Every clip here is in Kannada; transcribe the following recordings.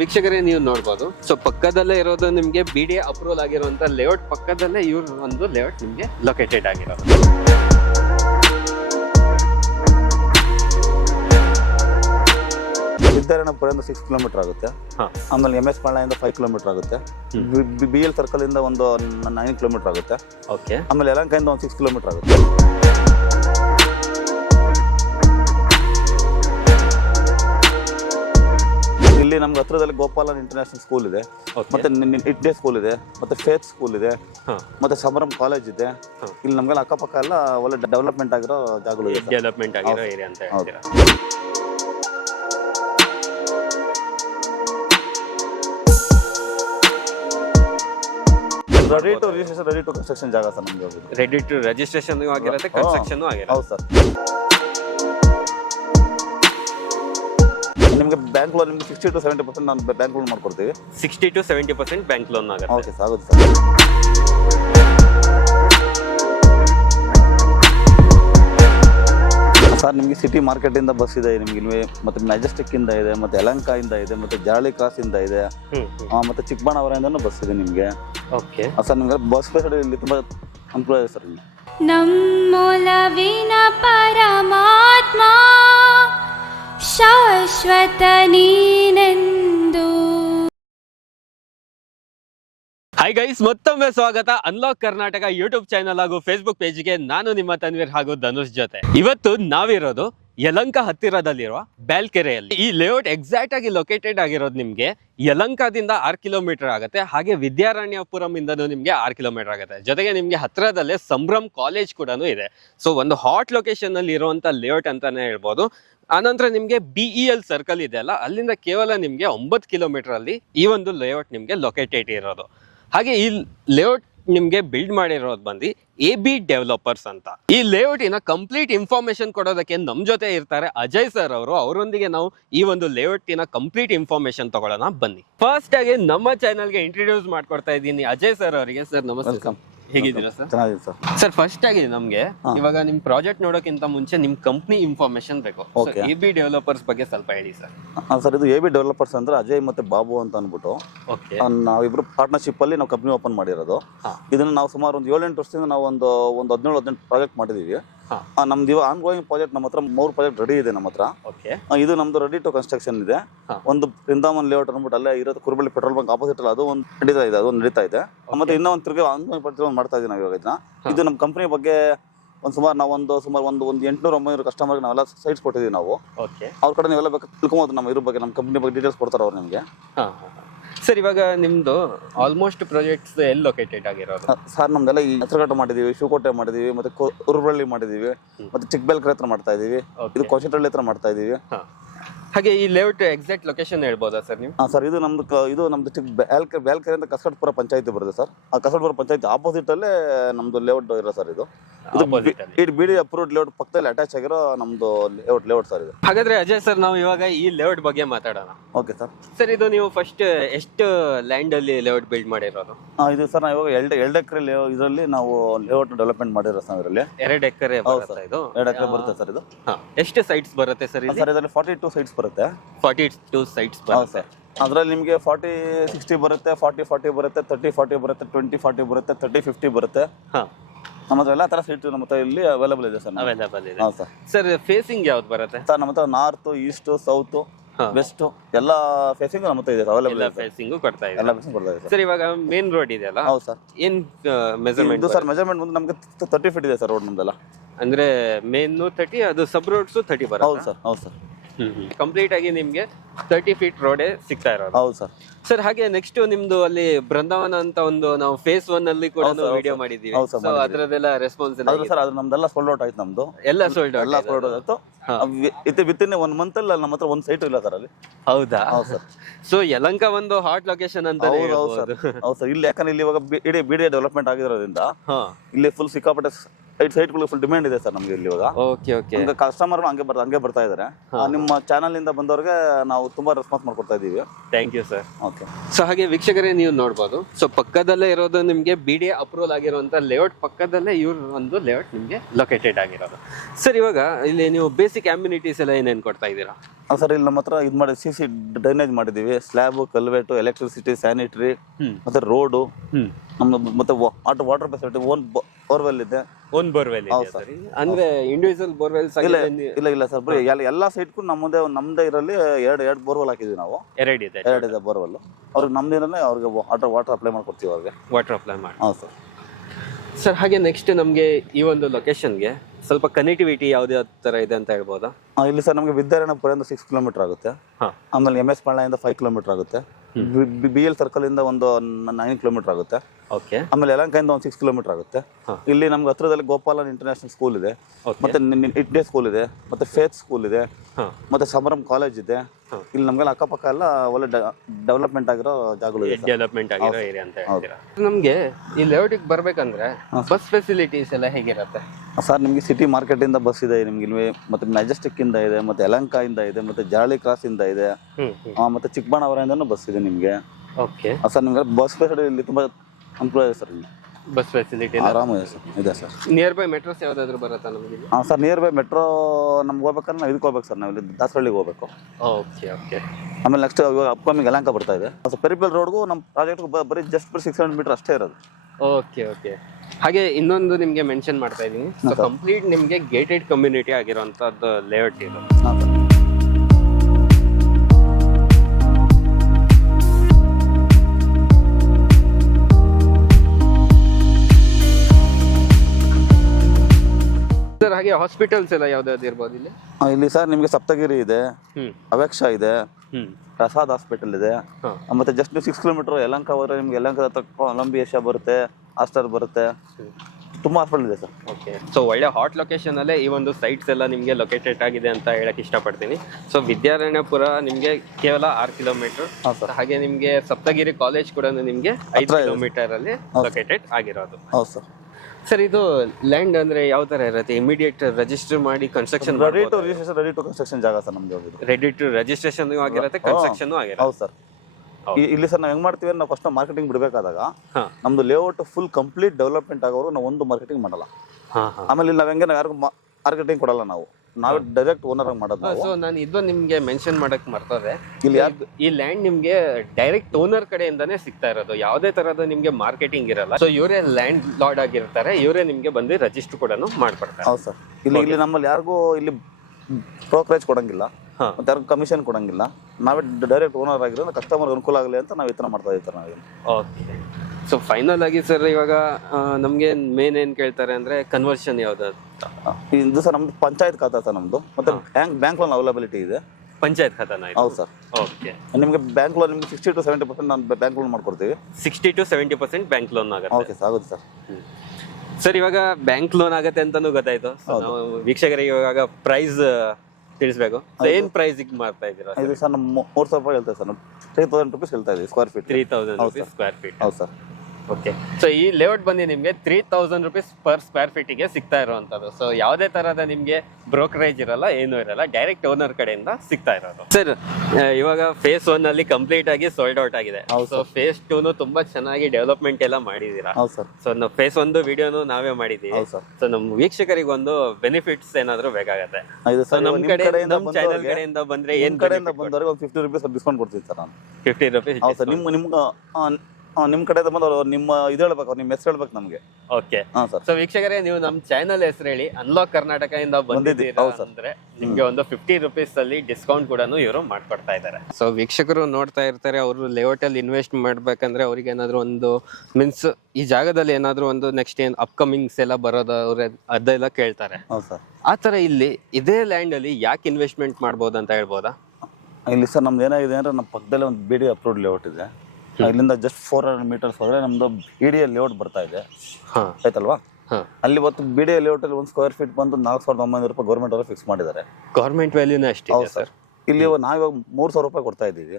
ವೀಕ್ಷಕರೇ ನೀವು ನೋಡಬಹುದು. ಸೊ ಪಕ್ಕದಲ್ಲೇ ಇರೋದು ನಿಮಗೆ BDA ಅಪ್ರೂವಲ್ ಆಗಿರುವಂತ ಲೇಔಟ್ ಪಕ್ಕದಲ್ಲೇ ಇವ್ರ ಒಂದು ಲೇಔಟ್ ನಿಮಗೆ ಲೊಕೇಟೆಡ್ ಆಗಿರೋದು. ವಿದ್ಯಾರಣ್ಯಪುರದಿಂದ 6 ಕಿಲೋಮೀಟರ್ ಆಗುತ್ತೆ. ಆಮೇಲೆ MS ಪಾಳ್ಯದಿಂದ 5 ಕಿಲೋಮೀಟರ್ ಆಗುತ್ತೆ. BL ಸರ್ಕಲ್ ಇಂದ ಒಂದು 9 ಕಿಲೋಮೀಟರ್ ಆಗುತ್ತೆ. ಓಕೆ. ಆಮೇಲೆ ಯಲಹಂಕದಿಂದ ಒಂದು 6 ಕಿಲೋಮೀಟರ್ ಆಗುತ್ತೆ. ಇಲ್ಲಿ ನಮ್ಗೆ ಹತ್ರದಲ್ಲಿ ಗೋಪಾಲನ್ ಇಂಟರ್ನ್ಯಾಷನಲ್ ಸ್ಕೂಲ್ ಇದೆ, ಮತ್ತೆ ಇಟ್ಡೆ ಸ್ಕೂಲ್ ಇದೆ, ಮತ್ತೆ ಫೇತ್ ಸ್ಕೂಲ್ ಇದೆ, ಮತ್ತೆ ಸಮರಂ ಕಾಲೇಜ್ ಇದೆ. ಇಲ್ಲಿ ನಮ್ಗೆಲ್ಲ ಅಕ್ಕಪಕ್ಕ ಎಲ್ಲ ಒಳ್ಳೆ ಡೆವಲಪ್ಮೆಂಟ್ ಆಗಿರೋ ಜಾಗಗಳು ಇದೆ. ಡೆವಲಪ್ಮೆಂಟ್ ಆಗಿರೋ ಏರಿಯಾ ಅಂತ ಹೇಳ್ತೀರಾ. Ready to registration, ready to construction ಜಾಗ ಸರ್ ನಮ್ಗೆ. ರೆಡಿ ಟು ರಿಜಿಸ್ಟ್ರೇಷನ್ ಆಗಿರುತ್ತೆ, ಕನ್ಸ್ಟ್ರಕ್ಷನ್ ಆಗಿರುತ್ತೆ. ಹೌದು ಸರ್. ನಿಮಗೆ ಬ್ಯಾಂಕ್ ಲೋನ್ ನಿಮ್ಗೆ 60 to 70% ನಾನು ಬ್ಯಾಂಕ್ ಲೋನ್ ಮಾಡ್ಕೊಡ್ತೀವಿ. 60 to 70% ಬ್ಯಾಂಕ್ ಲೋನ್ ಆಗುತ್ತೆ. ಓಕೆ ಸರ್, ಆಗುತ್ತೆ ಸರ್. ಸರ್ ನಿಮಗೆ ಸಿಟಿ ಮಾರ್ಕೆಟಿಂದ ಬಸ್ ಇದೆ ನಿಮ್ಗೆ ಇಲ್ಲಿ, ಮತ್ತೆ ಮೆಜೆಸ್ಟಿಕ್ ಇಂದ ಇದೆ, ಮತ್ತೆ ಯಲಹಂಕ ಇಂದ ಇದೆ, ಮತ್ತೆ ಜಾಳಿ ಕ್ರಾಸ್ ಇಂದ ಇದೆ, ಮತ್ತೆ ಚಿಕ್ಕಬಳ್ಳಾಪುರದಿಂದನೂ ಬಸ್ ಇದೆ ನಿಮಗೆ. ಓಕೆ ಸರ್ ನಿಮ್ಗೆ ಬಸ್ ಫೆಸಿಲಿಟಿ ಇಲ್ಲಿ ತುಂಬಾ ಅನುಕೂಲ ಇದೆ ಸರ್ ಇಲ್ಲಿ. ನಮ್ಮೊಲವಿನ ಪರಮಾತ್ಮ ಶಾಶ್ವತ ನೀನೆಂದು. ಹಾಯ್ ಗೈಸ್, ಮತ್ತೊಮ್ಮೆ ಸ್ವಾಗತ ಅನ್ಲಾಕ್ ಕರ್ನಾಟಕ ಯೂಟ್ಯೂಬ್ ಚಾನಲ್ ಹಾಗೂ ಫೇಸ್ಬುಕ್ ಪೇಜ್ಗೆ. ನಾನು ನಿಮ್ಮ ತನ್ವೀರ್ ಹಾಗೂ ಧನುಷ್ ಜೊತೆ. ಇವತ್ತು ನಾವಿರೋದು ಯಲಹಂಕ ಹತ್ತಿರದಲ್ಲಿರುವ ಬ್ಯಾಲ್ಕೆರೆಯಲ್ಲಿ. ಈ ಲೇಔಟ್ ಎಕ್ಸಾಕ್ಟ್ ಆಗಿ ಲೊಕೇಟೆಡ್ ಆಗಿರೋದು ನಿಮ್ಗೆ ಯಲಹಂಕದಿಂದ 6 ಕಿಲೋಮೀಟರ್ ಆಗುತ್ತೆ. ಹಾಗೆ ವಿದ್ಯಾರಣ್ಯಪುರಂ ಇಂದನೂ ನಿಮ್ಗೆ 6 ಕಿಲೋಮೀಟರ್ ಆಗುತ್ತೆ. ಜೊತೆಗೆ ನಿಮ್ಗೆ ಹತ್ರದಲ್ಲೇ ಸಂಭ್ರಮ್ ಕಾಲೇಜ್ ಕೂಡ ಇದೆ. ಸೊ ಒಂದು ಹಾಟ್ ಲೊಕೇಶನ್ ಅಲ್ಲಿ ಇರುವಂತ ಲೇಔಟ್ ಅಂತಾನೆ ಹೇಳ್ಬೋದು. ಆನಂತರ ನಿಮ್ಗೆ BEL ಸರ್ಕಲ್ ಇದೆ ಅಲ್ಲ, ಅಲ್ಲಿಂದ ಕೇವಲ ನಿಮ್ಗೆ 9 ಕಿಲೋಮೀಟರ್ ಅಲ್ಲಿ ಈ ಒಂದು ಲೇಔಟ್ ನಿಮ್ಗೆ ಲೊಕೇಟೆಡ್ ಇರೋದು. ಹಾಗೆ ಈ ಲೇಔಟ್ ನಿಮ್ಗೆ ಬಿಲ್ಡ್ ಮಾಡಿರೋದು ಬಂದು AB ಡೆವಲಪರ್ಸ್ ಅಂತ. ಈ ಲೇಔಟಿನ ಕಂಪ್ಲೀಟ್ ಇನ್ಫಾರ್ಮೇಶನ್ ಕೊಡೋದಕ್ಕೆ ನಮ್ ಜೊತೆ ಇರ್ತಾರೆ ಅಜಯ್ ಸರ್ ಅವರು. ಅವರೊಂದಿಗೆ ನಾವು ಈ ಒಂದು ಲೇಔಟಿನ ಕಂಪ್ಲೀಟ್ ಇನ್ಫಾರ್ಮೇಶನ್ ತಗೊಳ್ಳೋಣ ಬನ್ನಿ. ಫಸ್ಟ್ ಆಗಿ ನಮ್ಮ ಚಾನಲ್ಗೆ ಇಂಟ್ರೊಡ್ಯೂಸ್ ಮಾಡ್ಕೊಡ್ತಾ ಇದ್ದೀನಿ ಅಜಯ್ ಸರ್ ಅವರಿಗೆ. ಸರ್ ನಮಸ್ತೆ, ಹೇಗಿದ್ದೀರಾ ಸರ್? ಚೆನ್ನಾಗಿದೆ ಸರ್. ಸರ್ ಫಸ್ಟ್ ಆಗಿ ನಮ್ಗೆ ಇವಾಗ ನಿಮ್ ಪ್ರಾಜೆಕ್ಟ್ ನೋಡೋಕ್ಕಿಂತ ಮುಂಚೆ ನಿಮ್ ಕಂಪ್ನಿ ಇನ್ಫಾರ್ಮೇಶನ್ ಬೇಕು. AB ಡೆವಲಪರ್ಸ್ ಬಗ್ಗೆ ಸ್ವಲ್ಪ ಹೇಳಿ ಸರ್. ಸರ್ ಇದು AB ಡೆವಲಪರ್ಸ್ ಅಂದ್ರೆ ಅಜಯ್ ಮತ್ತೆ ಬಾಬು ಅಂತ ಅಂದ್ಬಿಟ್ಟು ನಾವಿಬ್ರು ಪಾರ್ಟ್ನರ್ಶಿಪ್ ಅಲ್ಲಿ ನಾವು ಕಂಪ್ನಿ ಓಪನ್ ಮಾಡಿರೋದು. ಇದನ್ನ ನಾವು ಸುಮಾರು ಒಂದು 7-8 ವರ್ಷದಿಂದ ನಾವು ಒಂದು 17-18 ಪ್ರಾಜೆಕ್ಟ್ ಮಾಡಿದೀವಿ. ನಮ್ದು ಇವಾಗ ಆನ್ ಗೋಯಿಂಗ್ ಪ್ರಾಜೆಕ್ಟ್ ನಮ್ಮ ಹತ್ರ 3 ಪ್ರಾಜೆಕ್ಟ್ ರೆಡಿ ಇದೆ ನಮ್ಮ ಹತ್ರ. ಇದು ನಮ್ದು ರೆಡಿ ಟು ಕನ್ಸ್ಟ್ರಕ್ಷನ್ ಇದೆ. ಒಂದು ಬೃಂದಾವನ್ ಲೇಔಟ್ ಅಂದ್ಬಿಟ್ಟು ಅಲ್ಲೇ ಇರೋದು ಕುರುಬಳ್ಳಿ ಪೆಟ್ರೋಲ್ ಬಂಕ್ ಆಪೋಸಿಟ್ ಅಲ್ಲ, ಅದು ಒಂದು ನಡೀತಾ ಇದೆ. ಮತ್ತೆ ಇನ್ನೂ ಒಂದು ತಿರುಗಿ ಆನ್ ಗೋಯಿಂಗ್ ಪ್ರಾಜೆಕ್ಟ್ ಮಾಡ್ತಾ ಇದೀವಿ ನಾವು ಇವಾಗ ಇದನ್ನ. ಇದು ನಮ್ಮ ಕಂಪನಿ ಬಗ್ಗೆ ಸುಮಾರು ನಾವು ಒಂದು 800-900 ಕಸ್ಟಮರ್ಗೆ ನಾವೆಲ್ಲ ಸೈಟ್ಸ್ ಕೊಟ್ಟಿದ್ದೀವಿ ನಾವು. ಅವ್ರ ಕಡೆ ನೀವೆಲ್ಲ ಬೇಕು ತಿಳ್ಕೊಬೋದು ನಮ್ಮ ಇದ್ರ ಬಗ್ಗೆ, ನಮ್ಮ ಕಂಪನಿ ಬಗ್ಗೆ ಡೀಟೇಲ್ಸ್ ಕೊಡ್ತಾರೆ ಅವ್ರು ನಿಮಗೆ. ಸರ್ ಇವಾಗ ನಿಮ್ದು ಆಲ್ಮೋಸ್ಟ್ ಪ್ರಾಜೆಕ್ಟ್ಸ್ ಎಲ್ಲಿ ಲೊಕೇಟೆಡ್ ಆಗಿರೋದು? ಸರ್ ನಮ್ದೆಲ್ಲ ಈ ಹೆಸರುಘಟ್ಟ ಮಾಡಿದೀವಿ, ಶಿವಕೋಟೆ ಮಾಡಿದೀವಿ, ಮತ್ತೆ ಕುರುಬಳ್ಳಿ ಮಾಡಿದೀವಿ, ಮತ್ತೆ ಚಿಕ್ಕಬೆಲ್ಕೆರೆ ಹತ್ರ ಮಾಡ್ತಾ ಇದೀವಿ, ಇದು ಕೋಶಿಟಳ್ಳಿ ಹತ್ರ ಮಾಡ್ತಾ ಇದೀವಿ. ಹಾಗೆ ಈ ಲೇಔಟ್ ಎಕ್ಸಾಕ್ಟ್ ಲೊಕೇಶನ್ ಹೇಳ್ಬೋದಾ ಸರ್ ನೀವು? ಸರ್ ಇದು ನಮ್ದು ಚಿಕ್ಕ ಬ್ಯಾಲ್ಕೆರೆ ಅಂತ ಕಸಕಟ್ಪುರ ಪಂಚಾಯತಿ ಬರುತ್ತೆ ಸರ್. ಆ ಕಸಕಟ್ಪುರ ಪಂಚಾಯತಿ ಆಪೋಸಿಟ್ ಅಲ್ಲೇ ನಮ್ದು ಲೇಔಟ್ ಇರೋ ಸರ್. ಇದು BD ಅಪ್ರೂವ್ಡ್ ಲೇಔಟ್ ಪಕ್ಕದಲ್ಲಿ ಅಟ್ಯಾಚ್ ಆಗಿರೋ ನಮ್ದು ಲೇಔಟ್ ಸರ್ ಇದು. ಹಾಗಾದ್ರೆ ಅಜಯ್ ಸರ್ ನಾವು ಇವಾಗ ಈ ಲೇಔಟ್ ಬಗ್ಗೆ ಮಾತಾಡೋಣ. Okay sir. ಸರ್ ಇದು ನೀವು ಫಸ್ಟ್ ಎಷ್ಟು ಲ್ಯಾಂಡ್ ಅಲ್ಲಿ ಲೇಔಟ್ ಬಿಲ್ಡ್ ಮಾಡಿರೋದು? ಇದು ಸರ್ ನಾವು ಇವಾಗ 2 ಎಕರೆ ಇದರಲ್ಲಿ ನಾವು ಲೇಔಟ್ ಡೆವಲಪ್ಮೆಂಟ್ ಮಾಡಿರೋ ಸರ್. ಇದರಲ್ಲಿ 2 ಎಕರೆ ಬರುತ್ತೆ. ಇದು 2 ಎಕರೆ ಬರುತ್ತೆ ಸರ್. ಇದು ಎಷ್ಟು ಸೈಟ್ಸ್ ಬರುತ್ತೆ ಸರ್? ಇದರಲ್ಲಿ 42 ಸೈಟ್ಸ್ ಬರುತ್ತೆ. 42 ಸೈಟ್ಸ್ ಬರುತ್ತೆ. ಅದ್ರಲ್ಲಿ ನಿಮಗೆ 40-60 ಬರುತ್ತೆ, 40-40 ಬರುತ್ತೆ, 30-40 ಬರುತ್ತೆ, 20-40 ಬರುತ್ತೆ, 30-50 ಬರುತ್ತೆ. ನಮ್ಮ ಹತ್ರ ಎಲ್ಲ ತರ ಸೀಟ್ ನಮ್ಮ ಹತ್ರ ಇಲ್ಲಿ ಅವೈಲೇಬಲ್ ಇದೆ ಸರ್. ಅವೈಲೇಬಲ್ ಇದೆ ಸರ್. ಫೇಸಿಂಗ್ ಯಾವ್ದು ಬರುತ್ತೆ ಸರ್? ನಮ್ಮ ಹತ್ರ ನಾರ್ತ್, ಈಸ್ಟ್, ಸೌತ್, ವೆಸ್ಟ್ ಎಲ್ಲ ಫೇಸಿಂಗ್ ನಮ್ಮ ಹತ್ರ ಇದೆ, ಅವೈಲೇಬಲ್ ಇದೆ. ಫೇಸಿಂಗ್ ಕೊಡ್ತಾ ಇದೆ. ಎಲ್ಲ ಫೇಸಿಂಗ್ ಕೊಡ್ತಾ ಇದೆ ಸರ್. ಇವಾಗ ಮೇನ್ ರೋಡ್ ಇದೆ ಅಲ್ಲ? ಹೌದು ಸರ್. ಏನ್ ಮೆಜರ್ಮೆಂಟ್? ಇದು ಸರ್ ಮೆಜರ್ಮೆಂಟ್ ಬಂದು ನಮಗೆ 30 ಫೀಟ್ ಇದೆ ಸರ್ ರೋಡ್ ನಮ್ದೆಲ್ಲ. ಅಂದ್ರೆ ಮೇನ್ 30, ಅದು ಸಬ್ ರೋಡ್ಸ್ 30 ಬರುತ್ತೆ. ಹೌದು ಸರ್. ಹೌದು ಸರ್. ಕಂಪ್ಲೀಟ್ ಆಗಿ ನಿಮ್ಗೆ 30 ಫೀಟ್ ರೋಡೇ ಸಿಗ್ತಾ ಇರೋದು. ಹೌದು ಸರ್. ಸರ್ ಹಾಗೆ ನೆಕ್ಸ್ಟ್ ನಿಮ್ದು ಅಲ್ಲಿ ಬೃಂದಾವನ ಅಂತ ಒಂದು ನಾವು ಫೇಸ್ 1 ಅಲ್ಲಿ ಕೂಡ ವಿಡಿಯೋ ಮಾಡಿದೀವಿ. ಸೊ ಅದರದೆಲ್ಲ ರೆಸ್ಪಾನ್ಸ್ ಇಲ್ಲ ಸರ್? ಅದು ನಮ್ದೆಲ್ಲ ಸೋಲ್ಡ್ ಔಟ್ ಆಯ್ತು. ನಮ್ದು ಎಲ್ಲ ಸೋಲ್ಡ್ ಔಟ್ ಆಯ್ತು. ವಿತಿನ್ 1 ಮಂತ್ ಅಲ್ಲಿ ನಮ್ಮ ಹತ್ರ 1 ಸೈಟ್ ಇಲ್ಲ ಸರ್ ಅಲ್ಲಿ. ಹೌದಾ? ಹೌದು ಸರ್. ಸೊ ಯಲಹಂಕ ಒಂದು ಹಾಟ್ ಲೊಕೇಶನ್ ಅಂತ. ಹೌದು ಸರ್. ಇಲ್ಲಿ ಯಾಕಂದ್ರೆ ಇಲ್ಲಿ ಇವಾಗ BD ಡೆವಲಪ್ಮೆಂಟ್ ಆಗಿರೋದ್ರಿಂದ ಇಲ್ಲಿ ಫುಲ್ ಸಿಕ್ಕಾಪಟ್ಟೆ ಸೈಟ್ಗಳು ಫುಲ್ ಡಿಮ್ಯಾಂಡ್ ಇದೆ ಸರ್ ನಮ್ಗೆ ಇಲ್ಲಿ ಇವಾಗ. Okay okay. ಕಸ್ಟಮರ್ ಹಂಗೆ ಬರ್ತಾ ಇದ್ದಾರೆ. ನಿಮ್ಮ ಚಾನಲ್ ಇಂದ ಬಂದವ್ರಿಗೆ ನಾವು ತುಂಬಾ ರೆಸ್ಪಾನ್ಸ್ ಮಾಡ್ಕೊಡ್ತಾ ಇದೀವಿ. Thank you sir. Okay. So ಹಾಗೆ ವೀಕ್ಷಕರೇ ನೀವು ನೋಡ್ಬೋದು, ಸೊ ಪಕ್ಕದಲ್ಲೇ ಇರೋದು ನಿಮಗೆ BDA ಅಪ್ರೂವಲ್ ಆಗಿರುವಂತ ಲೇಔಟ್ ಪಕ್ಕದಲ್ಲೇ ಇವ್ರ ಒಂದು ಲೇಔಟ್ ನಿಮಗೆ ಲೊಕೇಟೆಡ್ ಆಗಿರೋದು. ಸರ್ ಇವಾಗ ಇಲ್ಲಿ ನೀವು ಬೇಸಿಕ್ ಅಮ್ಯುನಿಟೀಸ್ ಎಲ್ಲ ಏನೇನು ಕೊಡ್ತಾ ಇದ್ದೀರಾ? ಸರ್ ಇಲ್ಲಿ ನಮ್ಮ ಹತ್ರ ಇದು ಮಾಡಿ CC ಡ್ರೈನೇಜ್ ಮಾಡಿದೀವಿ, ಸ್ಲ್ಯಾಬ್, ಕಲ್ವೆಟು, ಎಲೆಕ್ಟ್ರಿಸಿಟಿ, ಸ್ಯಾನಿಟರಿ, ಮತ್ತೆ ರೋಡು, ನಮ್ದು ಮತ್ತೆ ವಾಟರ್ ಫೆಸಿಲಿಟಿ, ಓನ್ ಬೋರ್ವೆಲ್ ಇದೆ. ಓನ್ ಬೋರ್ವೆಲ್ ಅಂದ್ರೆ ಇಂಡಿವಿಜುವಲ್ ಬೋರ್ವೆಲ್ಸ್? ಇಲ್ಲ ಸರ್, ಬರೀ ಎಲ್ಲಾ ಸೈಟ್ಗೂ ನಮ್ದೇ ಇರಲ್ಲಿ ಎರಡು ಬೋರ್ವೆಲ್ ಹಾಕಿದ್ವಿ ನಾವು. ಎರಡಿದೆ ಬೋರ್ವೆಲ್. ಅವ್ರಿಗೆ ನಮ್ದಿರಲ್ಲೇ ಅವ್ರಿಗೆ ವಾಟರ್ ಅಪ್ಲೈ ಮಾಡ್ಕೊಡ್ತೀವಿ ಅವ್ರಿಗೆ. ವಾಟರ್ ಅಪ್ಲೈ ಮಾಡಿ. ಹಾಂ ಸರ್. ಸರ್ ಹಾಗೆ ನೆಕ್ಸ್ಟ್ ನಮಗೆ ಈ ಒಂದು ಲೊಕೇಶನ್ಗೆ ಸ್ವಲ್ಪ ಕನೆಕ್ಟಿವಿಟಿ ಯಾವುದೇ ಥರ ಇದೆ ಅಂತ ಹೇಳ್ಬೋದಾ? ಇಲ್ಲಿ ಸರ್ ನಮಗೆ ವಿದ್ಯಾರಣ್ಯಪುರದಿಂದ 6 ಕಿಲೋಮೀಟರ್ ಆಗುತ್ತೆ. ಆಮೇಲೆ MS ಪಾಳ್ಯದಿಂದ 5 ಕಿಲೋಮೀಟರ್ ಆಗುತ್ತೆ. BL ಸರ್ಕಲ್ ಇಂದ ಒಂದು 9 ಕಿಲೋಮೀಟರ್ ಆಗುತ್ತೆ. ಓಕೆ. ಆಮೇಲೆ ಯಲಹಂಕದಿಂದ ಒಂದು 6 ಕಿಲೋಮೀಟರ್ ಆಗುತ್ತೆ. ಇಲ್ಲಿ ನಮ್ಗೆ ಹತ್ರದಲ್ಲಿ ಗೋಪಾಲನ್ ಇಂಟರ್ನ್ಯಾಷನಲ್ ಸ್ಕೂಲ್ ಇದೆ, ಮತ್ತೆ ಇಟ್ಡೆ ಸ್ಕೂಲ್ ಇದೆ, ಮತ್ತೆ ಫೇತ್ ಸ್ಕೂಲ್ ಇದೆ, ಮತ್ತೆ ಸಮರಂ ಕಾಲೇಜ್ ಇದೆ. ಇಲ್ಲಿ ನಮ್ಗೆಲ್ಲ ಅಕ್ಕಪಕ್ಕ ಎಲ್ಲ ಒಳ್ಳೆ ಡೆವಲಪ್ಮೆಂಟ್ ಆಗಿರೋ ಜಾಗಗಳು ಇದೆ. ಡೆವಲಪ್ಮೆಂಟ್ ಆಗಿರೋ ಏರಿಯಾ ಅಂತ ಹೇಳ್ತೀರಾ. ನಮಗೆ ಈ ಲೇಔಟಿಗೆ ಬರ್ಬೇಕಂದ್ರೆ ಬಸ್ ಫೆಸಿಲಿಟೀಸ್ ಎಲ್ಲ ಹೇಗಿರುತ್ತೆ ಸರ್? ನಿಮಗೆ ಸಿಟಿ ಮಾರ್ಕೆಟ್ ಇಂದ ಬಸ್ ಇದೆ ನಿಮ್ಗೆ ಇಲ್ಲಿ, ಮತ್ತೆ ಮೆಜೆಸ್ಟಿಕ್ ಇಂದ ಇದೆ, ಮತ್ತೆ ಯಲಹಂಕ ಇಂದ ಇದೆ, ಮತ್ತೆ ಜಾಳಿ ಕ್ರಾಸ್ ಇಂದ ಇದೆ, ಮತ್ತೆ ಚಿಕ್ಕಬಳ್ಳಾಪುರದಿಂದನೂ ಬಸ್ ಇದೆ ನಿಮಗೆ. ಓಕೆ ಸರ್ ನಿಮ್ಗೆ ಬಸ್ ಫೆಸಿಲಿಟಿ ಇಲ್ಲಿ ತುಂಬಾ ಅನುಕೂಲ ಇದೆ ಸರ್. ಇಲ್ಲಿ ಬಸ್ ಫೆಸಿಲಿಟಿ ಆರಾಮಿದೆ ಸರ್. ಇದೆ ಸರ್. ನಿಯರ್ ಬೈ ಮೆಟ್ರೋಸ್ ಯಾವ್ದಾದ್ರು ಬರುತ್ತಾ ನಮಗೆ? ಸರ್ ನಿಯರ್ ಬೈ ಮೆಟ್ರೋ ನಮ್ಗೆ ಹೋಗ್ಬೇಕಾದ್ರೆ ನಾವು ಇದಕ್ಕೆ ಹೋಗ್ಬೇಕು ಸರ್, ನಾವು ಇಲ್ಲಿ ದಾಸರಳ್ಳಿಗೆ ಹೋಗ್ಬೇಕು. Okay okay. ಆಮೇಲೆ ನೆಕ್ಸ್ಟ್ ಇವಾಗ ಅಪ್ಕಮಿಂಗ್ ಯಲಹಂಕ ಬರ್ತಾ ಇದೆ. ಪೆರಿಪಲ್ ರೋಡ್ಗೂ ನಮ್ಮ ಪ್ರಾಜೆಕ್ಟ್ಗೂ ಬರೀ ಜಸ್ಟ್ 600 ಮೀಟರ್ ಅಷ್ಟೇ ಇರೋದು. Okay okay. ಹಾಗೆ ಇನ್ನೊಂದು ನಿಮಗೆ ಮೆನ್ಷನ್ ಮಾಡ್ತಾ ಇದ್ದೀನಿ, ಕಂಪ್ಲೀಟ್ ನಿಮಗೆ ಗೇಟೆಡ್ ಕಮ್ಯುನಿಟಿ ಆಗಿರುವಂತದ್ದು ಲೇಔಟ್ ಇದು. ಹಾಂ ಸರ್. ಸರ್ ಹಾಗೆ ಹಾಸ್ಪಿಟಲ್ಸ್ ಎಲ್ಲ ಯಾವ್ದಾವ್ದು ಇರ್ಬೋದು ಇಲ್ಲಿ? ಇಲ್ಲಿ ಸರ್ ನಿಮಗೆ ಸಪ್ತಗಿರಿ ಇದೆ, ಅವೆಕ್ಷ ಇದೆ, ಪ್ರಸಾದ್ ಹಾಸ್ಪಿಟಲ್ ಇದೆ, ಮತ್ತೆ ಜಸ್ಟ್ ನೀವು 6 ಕಿಲೋಮೀಟರ್ ಯಲಹಂಕ ಹೋದ್ರೆ ನಿಮ್ಗೆ ಯಲಹಂಕದ ಹತ್ರ ಕೊಲಂಬಿ ಏಷ್ಯಾ ಬರುತ್ತೆ, ಆಸ್ಟರ್ ಬರುತ್ತೆ, ತುಂಬಾ ಹಾಸ್ಪಿಟಲ್ ಇದೆ ಸರ್. ಓಕೆ. ಸೊ ಒಳ್ಳೆ ಹಾಟ್ ಲೊಕೇಶನ್ ಅಲ್ಲೇ ಈ ಒಂದು ಸೈಟ್ಸ್ ಎಲ್ಲ ನಿಮಗೆ ಲೊಕೇಟೆಡ್ ಆಗಿದೆ ಅಂತ ಹೇಳಕ್ ಇಷ್ಟಪಡ್ತೀನಿ. ಸೊ ವಿದ್ಯಾರಣ್ಯಪುರ ನಿಮ್ಗೆ ಕೇವಲ 6 ಕಿಲೋಮೀಟರ್, ಹಾಗೆ ನಿಮ್ಗೆ ಸಪ್ತಗಿರಿ ಕಾಲೇಜ್ ಕೂಡ ನಿಮ್ಗೆ 5 ಕಿಲೋಮೀಟರ್ ಅಲ್ಲಿ ಲೊಕೇಟೆಡ್ ಆಗಿರೋದು. ಹೌದು ಸರ್. ಸರ್ ಇದು ಲ್ಯಾಂಡ್ ಅಂದ್ರೆ ಯಾವ ತರ ಇರುತ್ತೆ? ಇಮಿಡಿಯೇಟ್ ರಿಜಿಸ್ಟರ್ ಮಾಡಿ ಕನ್ಸ್ಟ್ರಕ್ಷನ್? ರೆಡಿ ಟು ಕನ್ಸ್ಟ್ರಕ್ಷನ್ ಜಾಗ ಸರ್ ನಮ್ದು. ರೆಡಿ ಟು ರಿಜಿಸ್ಟ್ರೇಷನ್ ಆಗಿರುತ್ತೆ, ಕನ್ಸ್ಟ್ರಕ್ಷನ್ ಆಗಿರುತ್ತೆ. ಹೌದು ಸರ್. ಇಲ್ಲಿ ಸರ್ ನಾವು ಹೆಂಗ್ ಮಾಡ್ತೀವಿ ಅಂದ್ರೆ ನಾವು ಫಸ್ಟ್ ಮಾರ್ಕೆಟಿಂಗ್ ಬಿಡಬೇಕಾದಾಗ ನಮ್ದು ಲೇಔಟ್ ಫುಲ್ ಕಂಪ್ಲೀಟ್ ಡೆವಲಪ್ಮೆಂಟ್ ಆಗೋರು ನಾವು ಒಂದು ಮಾರ್ಕೆಟಿಂಗ್ ಮಾಡಲ್ಲ. ಆಮೇಲೆ ಇಲ್ಲಿ ನಾವು ಹೆಂಗೆ ಯಾರಿಗೂ ಮಾರ್ಕೆಟಿಂಗ್ ಕೊಡಲ್ಲ, ನಾವು ಡೈರೆಕ್ಟ್ ಓನರ್ ಆಗಿ ಮಾಡೋದು. ಸೊ ನಾನು ಇದು ನಿಮ್ಗೆ ಮೆನ್ಷನ್ ಮಾಡಕ್ ಮರ್ತದೆ, ಈ ಲ್ಯಾಂಡ್ ನಿಮ್ಗೆ ಡೈರೆಕ್ಟ್ ಓನರ್ ಕಡೆಯಿಂದಾನೇ ಸಿಗ್ತಾ ಇರೋದು, ಯಾವುದೇ ತರಹದ ನಿಮ್ಗೆ ಮಾರ್ಕೆಟಿಂಗ್ ಇರಲ್ಲ. ಸೊ ಇವರೇ ಲ್ಯಾಂಡ್ ಲಾರ್ಡ್ ಆಗಿರ್ತಾರೆ, ಇವರೇ ನಿಮ್ಗೆ ಬಂದು ರಿಜಿಸ್ಟರ್ ಕೂಡ ಮಾಡ್ಕೊಡ್ತಾರೆ. ಹೌದು ಸರ್. ಇಲ್ಲಿ ನಮ್ಮಲ್ಲಿ ಯಾರಿಗೂ ಇಲ್ಲಿ ಬ್ರೋಕರೇಜ್ ಕೊಡಂಗಿಲ್ಲ, ಮತ್ತೆ ಯಾರಿಗೂ ಕಮಿಷನ್ ಕೊಡಂಗಿಲ್ಲ. ನಾವೇ ಡೈರೆಕ್ಟ್ ಓನರ್ ಆಗಿರೋದು ಕಸ್ಟಮರ್ ಅನುಕೂಲ ಆಗಲಿ ಅಂತ ನಾವು ಈ ಥರ ಮಾಡ್ತಾ ಇದ್ದೀವಿ ನಾವು. ಓಕೆ. ಸೊ ಫೈನಲ್ ಆಗಿ ಸರ್ ಇವಾಗ ನಮ್ಗೆ ಮೇನ್ ಏನ್ ಕೇಳ್ತಾರೆ ಅಂದ್ರೆ ಕನ್ವರ್ಷನ್ ಯಾವ್ದು? ಇದು ಸರ್ ನಮ್ದು ಪಂಚಾಯತ್ ಖಾತಾ ಸರ್ ನಮ್ದು, ಮತ್ತೆ ಬ್ಯಾಂಕ್ ಲೋನ್ ಅವೈಲಬಿಲಿಟಿ ಇದೆ. ಪಂಚಾಯತ್ ಖಾತಾನ? ಹೌದು ಸರ್. ಓಕೆ. ನಿಮಗೆ ಬ್ಯಾಂಕ್ ಲೋನ್ ನಿಮ್ಗೆ 60 to 70% ನಾನು ಬ್ಯಾಂಕ್ ಲೋನ್ ಮಾಡ್ಕೊಡ್ತೀವಿ. 60 to 70% ಬ್ಯಾಂಕ್ ಲೋನ್ ಆಗುತ್ತೆ? ಓಕೆ ಸರ್, ಆಗುತ್ತೆ ಸರ್. ಸರ್ ಇವಾಗ ಬ್ಯಾಂಕ್ ಲೋನ್ ಆಗುತ್ತೆ ಅಂತಾನು ಗೊತ್ತಾಯ್ತು. ನಾವು ವೀಕ್ಷಕರಿಗೆ ಇವಾಗ ಪ್ರೈಸ್ ತಿಳಿಸ್ಬೇಕು. ಏನ್ ಪ್ರೈಸ್ ಮಾಡ್ತಾ ಇದ್ದೀರಾ? ಇದು ಸರ್ ನಮ್ಮ 3,000 ರೂಪಾಯಿ ಹೇಳ್ತೇವೆ ಸರ್. 3,000 ರೂಪೀಸ್ ಹೇಳ್ತಾ ಇದ್ದೀವಿ square feet. 3,000 rupees square feet? ಹೌದು ಸರ್. ಓಕೆ. ಸೊ ಈ ಲೇಔಟ್ ಬಂದು ನಿಮಗೆ 3,000 ರೂಪೀಸ್ ಪರ್ ಸ್ಕ್ವೇರ್ ಫೀಟಿಗೆ ಸಿಗ್ತಾ ಇರುವಂತದ್ದು. ಸೊ ಯಾವುದೇ ತರಹದ ನಿಮ್ಗೆ ಬ್ರೋಕರೇಜ್ ಇರಲ್ಲ, ಏನೂ ಇರಲ್ಲ, ಡೈರೆಕ್ಟ್ ಓನರ್ ಕಡೆಯಿಂದ ಸಿಗ್ತಾ ಇರೋದು. ಸರ್ ಇವಾಗ ಫೇಸ್ 1 ಅಲ್ಲಿ ಕಂಪ್ಲೀಟ್ ಆಗಿ ಸೋಲ್ಡ್ ಔಟ್ ಆಗಿದೆ. ಸೊ ಫೇಸ್ 2 ತುಂಬಾ ಚೆನ್ನಾಗಿ ಡೆವಲಪ್ಮೆಂಟ್ ಎಲ್ಲ ಮಾಡಿದೀರಾ. ಹೌದು ಸರ್. ಸೊ ನಾವು ಫೇಸ್ 1 ವಿಡಿಯೋನು ನಾವೇ ಮಾಡಿದೀವಿ. ಸೊ ನಮ್ಮ ವೀಕ್ಷಕರಿಗೆ ಒಂದು ಬೆನಿಫಿಟ್ಸ್ ಏನಾದ್ರು ಬೇಕಾಗತ್ತೆ. ಸೊ ನಮ್ಮ ಕಡೆಯಿಂದ, ನಮ್ಮ ಚಾನೆಲ್ ಕಡೆಯಿಂದ ಬಂದ್ರೆ ಏನ್ ಕಡೆಯಿಂದ ಬಂದವರಿಗೆ ಒಂದು 50 ರೂಪೀಸ್ ಡಿಸ್ಕೌಂಟ್ ಕೊಡ್ತೀವಿ ಸರ್ ನಾನು. 50 ರೂಪೀಸ್? ಹೌದು ಸರ್. ನಿಮ್ಮ ಕಡೆಯಿಂದ ಬಂದವರು ನಿಮ್ಮ ಇದು ಹೇಳ್ಬೇಕು, ನಿಮ್ಮ ಹೆಸರು ಹೇಳ್ಬೇಕು ನಮಗೆ. ಓಕೆ. ಸೊ ವೀಕ್ಷಕರೇ, ನೀವು ನಮ್ಮ ಚಾನಲ್ ಹೆಸರು ಹೇಳಿ ಅನ್ಲಾಕ್ ಕರ್ನಾಟಕ ಇಂದ ಬಂದಿದ್ದೀರಾ ಅಂದ್ರೆ ನಿಮ್ಗೆ ಒಂದು 50 ರೂಪೀಸ್ ಅಲ್ಲಿ ಡಿಸ್ಕೌಂಟ್ ಕೂಡ ಇವರು ಮಾಡ್ಕೊಡ್ತಾ ಇದ್ದಾರೆ. ಸೊ ವೀಕ್ಷಕರು ನೋಡ್ತಾ ಇರ್ತಾರೆ, ಅವರು ಲೇಔಟ್ ಅಲ್ಲಿ ಇನ್ವೆಸ್ಟ್ ಮಾಡ್ಬೇಕಂದ್ರೆ ಅವ್ರಿಗೆ ಏನಾದ್ರು ಒಂದು ಮೀನ್ಸ್ ಈ ಜಾಗದಲ್ಲಿ ಏನಾದ್ರು ಒಂದು ನೆಕ್ಸ್ಟ್ ಏನ್ ಅಪ್ಕಮಿಂಗ್ಸ್ ಎಲ್ಲ ಬರೋದು ಅವ್ರೆ ಅದೆಲ್ಲ ಕೇಳ್ತಾರೆ. ಆ ತರ ಇಲ್ಲಿ ಇದೇ ಲ್ಯಾಂಡ್ ಅಲ್ಲಿ ಯಾಕೆ ಇನ್ವೆಸ್ಟ್ಮೆಂಟ್ ಮಾಡ್ಬೋದು ಅಂತ ಹೇಳ್ಬೋದಾ? ಇಲ್ಲಿ ಸರ್ ನಮ್ದು ಏನಾಗಿದೆ ಅಂದ್ರೆ ನಮ್ಮ ಪಕ್ಕದಲ್ಲೇ ಒಂದು BDA ಅಪ್ರೂವ್ಡ್ ಲೇಔಟ್ ಇದೆ. ಇಲ್ಲಿಂದ ಜಸ್ಟ್ 400 ಮೀಟರ್ಸ್ ಹೋದ್ರೆ ನಮ್ದು BDA ಲೇಔಟ್ ಬರ್ತಾ ಇದೆ, ಆಯ್ತಲ್ವಾ? ಅಲ್ಲಿ ಇವತ್ತು BDA ಲೇಔಟ್ ಅಲ್ಲಿ 1 ಸ್ಕ್ವೇರ್ ಫೀಟ್ ಬಂದು 4,900 ರೂಪಾಯಿ ಗೌರ್ಮೆಂಟ್ ಅವರು ಫಿಕ್ಸ್ ಮಾಡಿದ್ದಾರೆ. ಗೌರ್ಮೆಂಟ್ ವ್ಯಾಲ್ಯೂನೇ ಅಷ್ಟೇ ಸರ್. ಇಲ್ಲಿ ನಾವಿವಾಗ 3,000 ರೂಪಾಯಿ ಕೊಡ್ತಾ ಇದ್ದೀವಿ.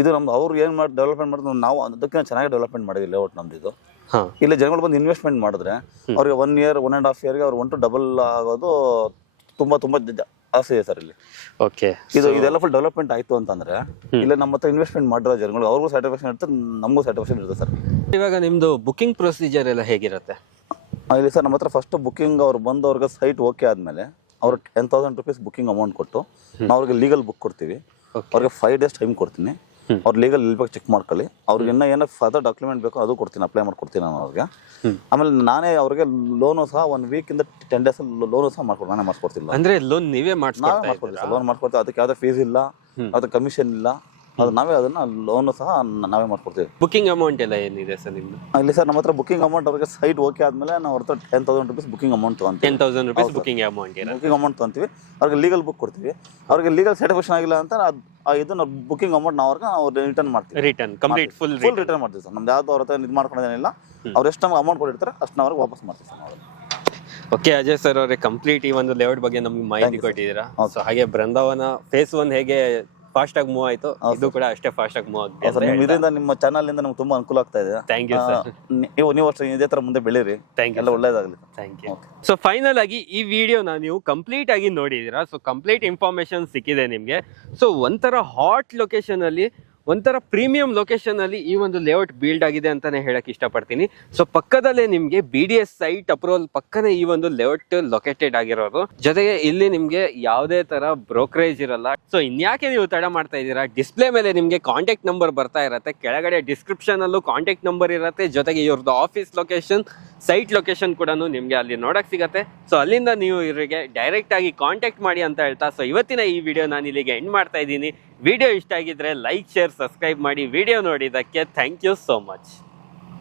ಇದು ನಮ್ದು ಅವ್ರು ಏನ್ ಮಾಡಿ ಡೆವಲಪ್ಮೆಂಟ್ ಮಾಡಿದ್ರು ನಾವು ಅದಕ್ಕಿಂತ ಚೆನ್ನಾಗಿ ಡೆವಲಪ್ಮೆಂಟ್ ಮಾಡಿದ್ವಿ ಲೇಔಟ್ ನಮ್ದು ಇದು. ಇಲ್ಲಿ ಜನಗಳು ಬಂದು ಇನ್ವೆಸ್ಟ್ಮೆಂಟ್ ಮಾಡಿದ್ರೆ ಅವ್ರಿಗೆ 1 year 1.5 yearಗೆ ಅವ್ರು 1 to ಡಬಲ್ ಆಗೋದು ತುಂಬಾ ಆಸೆ ಇದೆ ಸರ್ ಇಲ್ಲಿ. ಓಕೆ, ಇದೆಲ್ಲ ಫುಲ್ ಡೆವಲಪ್ಮೆಂಟ್ ಆಯ್ತು ಅಂತಂದ್ರೆ ಇಲ್ಲಿ ನಮ್ಮ ಹತ್ರ ಇನ್ವೆಸ್ಟ್ಮೆಂಟ್ ಮಾಡಿರೋ ಜನಗಳು ಅವ್ರಿಗೂ ಸ್ಯಾಟಿಸ್ಫ್ಯಾಕ್ಷನ್ ಇರುತ್ತೆ, ನಮಗೂ ಸ್ಯಾಟಿಸ್ಫ್ಯಾಕ್ಷನ್ ಇರುತ್ತೆ ಸರ್. ಇವಾಗ ನಿಮ್ದು ಬುಕಿಂಗ್ ಪ್ರೊಸೀಜರ್ ಎಲ್ಲ ಹೇಗಿರುತ್ತೆ? ಇಲ್ಲಿ ಸರ್ ನಮ್ಮ ಹತ್ರ ಫಸ್ಟ್ ಬುಕಿಂಗ್ ಅವ್ರು ಬಂದು ಅವ್ರಿಗೆ ಸೈಟ್ ಓಕೆ ಆದ್ಮೇಲೆ ಅವ್ರು 10,000 rupees ಬುಕಿಂಗ್ ಅಮೌಂಟ್ ಕೊಟ್ಟು ನಾವು ಅವ್ರಿಗೆ ಲೀಗಲ್ ಬುಕ್ ಕೊಡ್ತೀವಿ. ಅವ್ರಿಗೆ 5 days ಟೈಮ್ ಕೊಡ್ತೀನಿ. ಅವ್ರು ಲೀಗಲ್ ಇಲ್ಬೇಕು ಚೆಕ್ ಮಾಡ್ಕೊಳ್ಳಿ. ಅವ್ರಿಗೆ ಇನ್ನೂ ಏನೋ ಫರ್ದರ್ ಡಾಕ್ಯುಮೆಂಟ್ ಬೇಕೋ ಅದು ಕೊಡ್ತೀನಿ, ಅಪ್ಲೈ ಮಾಡ್ಕೊಡ್ತೀನಿ ನಾನು ಅವ್ರಿಗೆ. ಆಮೇಲೆ ನಾನೇ ಅವ್ರಿಗೆ ಲೋನು ಸಹ 1 week ಇಂದ 10 days ಲೋನು ಸಹ ನಾನೇ ಮಾಡ್ಕೊಡ್ತೀನಿ. ಅಂದ್ರೆ ಲೋನ್ ನೀವೇ ಮಾಡ್ಕೊಡ್ತೀವಿ ಸರ್, ಲೋನ್ ಮಾಡ್ಕೊಡ್ತೀವಿ. ಅದಕ್ಕೆ ಯಾವುದೇ ಫೀಸ್ ಇಲ್ಲ, ಯಾವುದೇ ಕಮಿಷನ್ ಇಲ್ಲ, ಅದು ನಾವೇ ಅದನ್ನ ಲೋನು ಸಹ ನಾವೇ ಮಾಡ್ಕೊಡ್ತೀವಿ. ಬುಕಿಂಗ್ ಅಮೌಂಟ್ ಎಲ್ಲ ಏನಿದೆ ಸರ್ ನಿಮ್ದು? ಇಲ್ಲಿ ಸರ್ ನಮ್ಮ ಹತ್ರ ಬುಕಿಂಗ್ ಅಮೌಂಟ್ ಅವ್ರಿಗೆ ಸೈಟ್ ಓಕೆ ಆದ್ಮೇಲೆ ನಾವು ಅವ್ರ 10,000 rupees ಬುಕಿಂಗ್ ಅಮೌಂಟ್ ತಗೊಂತೀವಿ. 10,000 rupees ಬುಕಿಂಗ್ ಅಮೌಂಟ್ ತಗೊಂತೀವಿ. ಅವ್ರಿಗೆ ಲೀಗಲ್ ಬುಕ್ ಕೊಡ್ತೀವಿ. ಅವ್ರಿಗೆ ಲೀಗಲ್ ಸ್ಯಾಟಿಸ್ಫ್ಯಾಕ್ಷನ್ ಆಗಿಲ್ಲ ಅಂತ ಇದನ್ನ ಬುಕಿಂಗ್ ಅಮೌಂಟ್ ನಾವು ರಿಟರ್ನ್ ಮಾಡ್ತೀವಿ. ಫುಲ್ ರಿಟರ್ನ್ ಮಾಡ್ತೀವಿ ಸರ್. ನಮ್ದು ಯಾವ್ದು ಅವ್ರ ಹತ್ರ ಇದು ಮಾಡ್ಕೊಳ್ಳೋದೇನಿಲ್ಲ. ಅವ್ರು ಎಷ್ಟು ನಮ್ಗೆ ಅಮೌಂಟ್ ಕೊಟ್ಟಿರ್ತಾರೆ ಅಷ್ಟು ಅವ್ರಿಗೆ ವಾಪಸ್ ಮಾಡ್ತೀವಿ ಸರ್ ನಾವು. ಓಕೆ ಅಜಯ್ ಸರ್ ಅವರೇ, ಕಂಪ್ಲೀಟ್ ಈ ಒಂದು ಲೇಔಟ್ ಬಗ್ಗೆ ನಮ್ಗೆ ಮಾಹಿತಿ ಕೊಟ್ಟಿದ್ದೀರಾ. ಸೊ ಹಾಗೆ ಬೃಂದಾವನ ಫೇಸ್ 1 ಹೇಗೆ ಫಾಸ್ಟ್ ಆಗಿ ಮೂವ್ ಆಯ್ತು, ಇದು ಕೂಡ ಅಷ್ಟೇ ಫಾಸ್ಟ್ ಆಗಿ ಮೂವ್ ಆಗಿದೆ. ಇದರಿಂದ ನಿಮ್ಮ ಚಾನಲ್ ಇಂದ ನಮ್ಗೆ ತುಂಬಾ ಅನುಕೂಲ ಆಗ್ತಾ ಇದೆ. Thank you sir. ನೀವು ಅಷ್ಟೇ ಇದೇ ತರ ಮುಂದೆ ಬೆಳೀರಿ. ಥ್ಯಾಂಕ್ ಯು, ಎಲ್ಲ ಒಳ್ಳೇದಾಗಲಿ. Thank you. ಸೊ ಫೈನಲ್ ಆಗಿ ಈ ವಿಡಿಯೋನ ನೀವು ಕಂಪ್ಲೀಟ್ ಆಗಿ ನೋಡಿದೀರಾ. ಸೊ ಕಂಪ್ಲೀಟ್ ಇನ್ಫಾರ್ಮೇಶನ್ ಸಿಕ್ಕಿದೆ ನಿಮಗೆ. ಸೊ ಒಂಥರ ಹಾಟ್ ಲೊಕೇಶನ್ ಅಲ್ಲಿ, ಒಂಥರ ಪ್ರೀಮಿಯಂ ಲೊಕೇಶನ್ ಅಲ್ಲಿ ಈ ಒಂದು ಲೇಔಟ್ ಬಿಲ್ಡ್ ಆಗಿದೆ ಅಂತಾನೆ ಹೇಳಕ್ ಇಷ್ಟಪಡ್ತೀನಿ. ಸೊ ಪಕ್ಕದಲ್ಲೇ ನಿಮ್ಗೆ BDS ಸೈಟ್ ಅಪ್ರೂವಲ್ ಪಕ್ಕನೇ ಈ ಒಂದು ಲೇಔಟ್ ಲೊಕೇಟೆಡ್ ಆಗಿರೋದು. ಜೊತೆಗೆ ಇಲ್ಲಿ ನಿಮ್ಗೆ ಯಾವುದೇ ತರ ಬ್ರೋಕರೇಜ್ ಇರಲ್ಲ. ಸೊ ಇನ್ಯಾಕೆ ನೀವು ತಡ ಮಾಡ್ತಾ ಇದ್ದೀರಾ? ಡಿಸ್ಪ್ಲೇ ಮೇಲೆ ನಿಮ್ಗೆ ಕಾಂಟ್ಯಾಕ್ಟ್ ನಂಬರ್ ಬರ್ತಾ ಇರತ್ತೆ, ಕೆಳಗಡೆ ಡಿಸ್ಕ್ರಿಪ್ಷನ್ ಅಲ್ಲೂ ಕಾಂಟ್ಯಾಕ್ಟ್ ನಂಬರ್ ಇರುತ್ತೆ. ಜೊತೆಗೆ ಇವ್ರದ್ದು ಆಫೀಸ್ ಲೊಕೇಶನ್, ಸೈಟ್ ಲೊಕೇಶನ್ ಕೂಡ ನಿಮ್ಗೆ ಅಲ್ಲಿ ನೋಡಕ್ ಸಿಗತ್ತೆ. ಸೊ ಅಲ್ಲಿಂದ ನೀವು ಇವರಿಗೆ ಡೈರೆಕ್ಟ್ ಆಗಿ ಕಾಂಟ್ಯಾಕ್ಟ್ ಮಾಡಿ ಅಂತ ಹೇಳ್ತಾ, ಸೊ ಇವತ್ತಿನ ಈ ವಿಡಿಯೋ ನಾನು ಇಲ್ಲಿಗೆ ಎಂಡ್ ಮಾಡ್ತಾ ಇದ್ದೀನಿ. ವಿಡಿಯೋ ಇಷ್ಟ ಆಗಿದ್ರೆ ಲೈಕ್, ಶೇರ್, ಸಬ್ಸ್ಕ್ರೈಬ್ ಮಾಡಿ. ವಿಡಿಯೋ ನೋಡಿದ್ದಕ್ಕೆ ಥ್ಯಾಂಕ್ ಯು ಸೋ ಮಚ್.